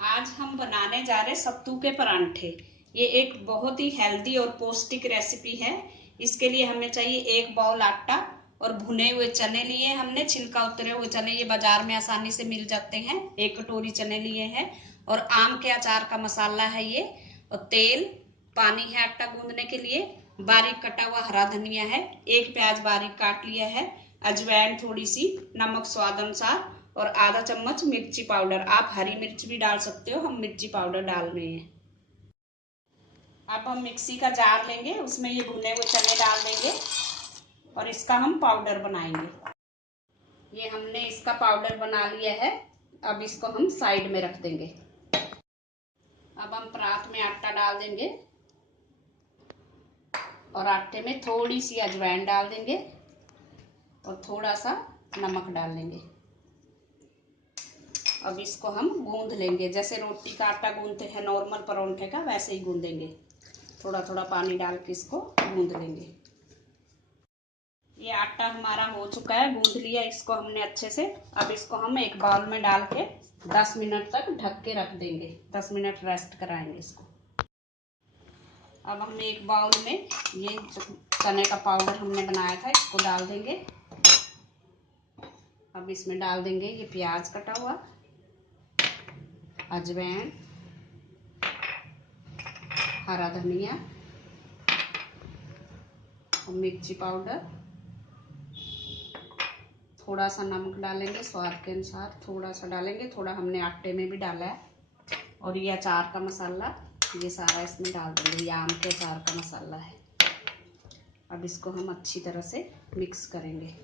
आज हम बनाने जा रहे सत्तू के परांठे। ये एक बहुत ही हेल्दी और पौष्टिक रेसिपी है। इसके लिए हमें चाहिए 1 बाउल आटा और भुने हुए चने लिए हमने, छिलका उतरे हुए चने, ये बाजार में आसानी से मिल जाते हैं। 1 कटोरी चने लिए हैं और आम के अचार का मसाला है ये, और तेल, पानी है आटा गूंदने के लिए, बारीक कटा हुआ हरा धनिया है, 1 प्याज बारीक काट लिया है, अजवाइन थोड़ी सी, नमक स्वाद अनुसार और आधा चम्मच मिर्ची पाउडर। आप हरी मिर्च भी डाल सकते हो, हम मिर्ची पाउडर डाल रहे हैं। अब हम मिक्सी का जार लेंगे, उसमें ये भुने हुए चने डाल देंगे और इसका हम पाउडर बनाएंगे। ये हमने इसका पाउडर बना लिया है। अब इसको हम साइड में रख देंगे। अब हम परात में आटा डाल देंगे और आटे में थोड़ी सी अजवाइन डाल देंगे और थोड़ा सा नमक डाल लेंगे। अब इसको हम गूंद लेंगे, जैसे रोटी का आटा गूंदते हैं नॉर्मल परांठे का, वैसे ही गूंदेंगे। थोड़ा थोड़ा पानी डाल के इसको गूंद लेंगे। ये आटा हमारा हो चुका है, गूंद लिया इसको हमने अच्छे से। अब इसको हम एक बाउल में डाल के 10 मिनट तक ढक के रख देंगे। 10 मिनट रेस्ट कराएंगे इसको। अब हम एक बाउल में ये चने का पाउडर हमने बनाया था इसको डाल देंगे। अब इसमें डाल देंगे ये प्याज कटा हुआ, अजवाइन, हरा धनिया और मिर्ची पाउडर, थोड़ा सा नमक डालेंगे स्वाद के अनुसार, थोड़ा सा डालेंगे, थोड़ा हमने आटे में भी डाला है, और ये अचार का मसाला ये सारा इसमें डाल देंगे। ये आम के अचार का मसाला है। अब इसको हम अच्छी तरह से मिक्स करेंगे।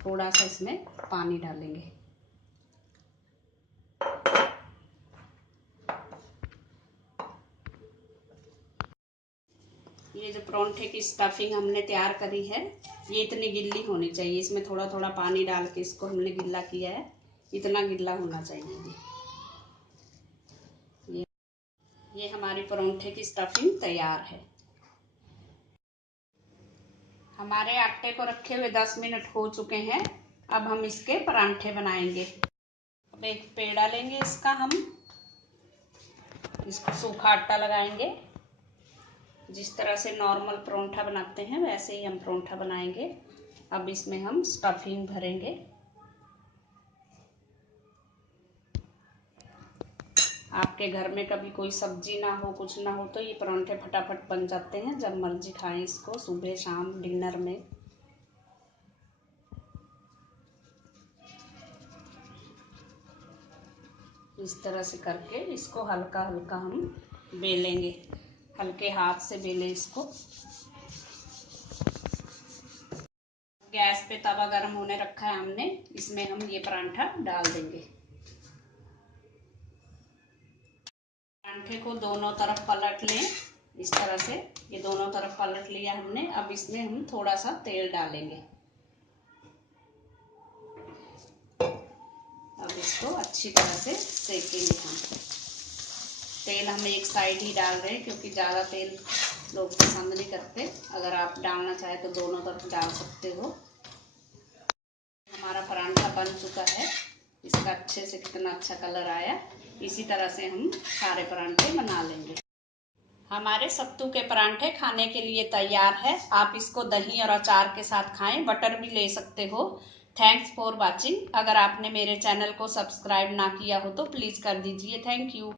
थोड़ा सा इसमें पानी डालेंगे। ये जो परांठे की स्टफिंग हमने तैयार करी है, ये इतनी गिल्ली होनी चाहिए। इसमें थोड़ा थोड़ा पानी डाल के इसको हमने गिल्ला किया है, इतना गिल्ला होना चाहिए। ये हमारी परांठे की स्टफिंग तैयार है। हमारे आटे को रखे हुए 10 मिनट हो चुके हैं। अब हम इसके परांठे बनाएंगे। अब एक पेड़ा लेंगे इसका, हम इसको सूखा आटा लगाएंगे। जिस तरह से नॉर्मल परांठा बनाते हैं वैसे ही हम परांठा बनाएंगे। अब इसमें हम स्टफिंग भरेंगे। आपके घर में कभी कोई सब्जी ना हो, कुछ ना हो, तो ये परांठे फटाफट बन जाते हैं। जब मर्जी खाएं इसको, सुबह शाम डिनर में। इस तरह से करके इसको हल्का हल्का हम बेलेंगे, हल्के हाथ से बेलें इसको। गैस पे तवा गरम होने रखा है हमने, इसमें हम ये परांठा डाल देंगे। परांठे को दोनों तरफ पलट लें इस तरह से। ये दोनों तरफ पलट लिया हमने। अब इसमें हम थोड़ा सा तेल डालेंगे। अब इसको अच्छी तरह से सेकेंगे हम। तेल हम एक साइड ही डाल रहे हैं क्योंकि ज़्यादा तेल लोग पसंद नहीं करते। अगर आप डालना चाहे तो दोनों तरफ डाल सकते हो। हमारा परांठा बन चुका है। इसका अच्छे से कितना अच्छा कलर आया। इसी तरह से हम सारे परांठे बना लेंगे। हमारे सत्तू के परांठे खाने के लिए तैयार है। आप इसको दही और अचार के साथ खाएं, बटर भी ले सकते हो। Thanks for watching. अगर आपने मेरे चैनल को सब्सक्राइब ना किया हो तो प्लीज़ कर दीजिए। Thank you.